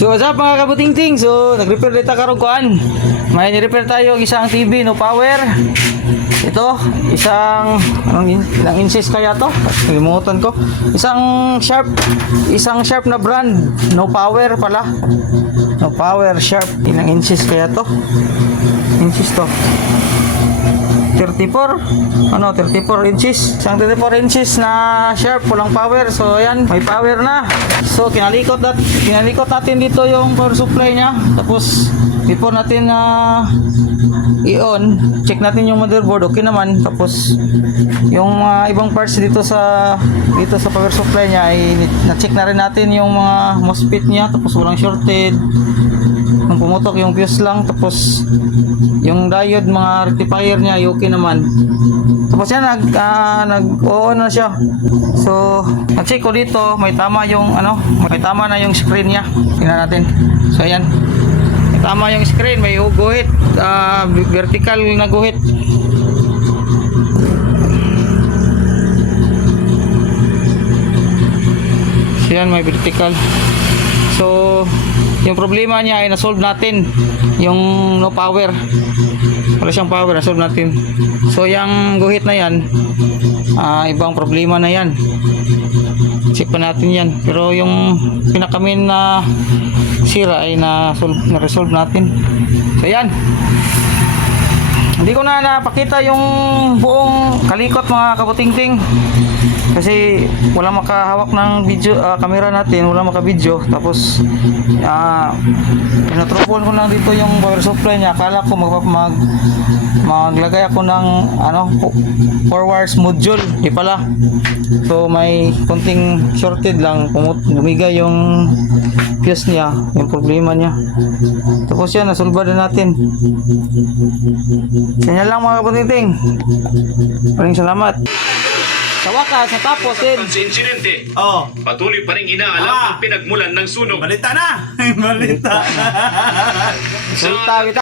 So what's up mga kabutingting? So nag-repair dito karong kuan. May ni-repair tayo isang TV no power. Ito, ilang inches kaya to? Nalimutan ko. Isang sharp na brand, no power pala. No power sharp. Ilang inches kaya to? Inches to. 34 inches, isang 34 inches na sharp, walang power. So ayan, may power na. So kinalikot natin dito yung power supply nya. Tapos before natin i-on, check natin yung motherboard, okay naman. Tapos yung ibang parts dito sa power supply nya ay na-check na rin natin yung mga MOSFET nya. Tapos walang shorted, nung pumutok yung fuse lang. Tapos yung diode, mga rectifier nya ay okay naman. Tapos yan, nag-on na siya. So na-check ko dito, may tama na yung screen nya. Tingnan natin. So ayan, may tama yung screen, may guhit, vertical na guhit. So yan, may vertical. So yung problema niya ay na-solve natin, yung no power, wala siyang power, na-solve natin. So yung guhit na yan, ibang problema na yan, check pa natin yan. Pero yung pinakamin na sira ay na-resolve natin. So yan, hindi ko na napakita yung buong kalikot mga kabutingting kasi wala makahawak ng video, camera natin, wala maka-video. Tapos pinatrouble ko lang dito yung power supply niya. Akala ko maglagay ako ng forwards module, di pala. So may konting shorted lang, lumigay yung fuse niya, yung problema niya. Tapos yan, nasolba na natin. Kanya lang mga kabutingting. Maraming salamat. Sa wakas, natapos din. Sa insidente, Oh, patuloy pa rin inaalam ang pinagmulan ng sunog. balita na. Balita na. Salita kita.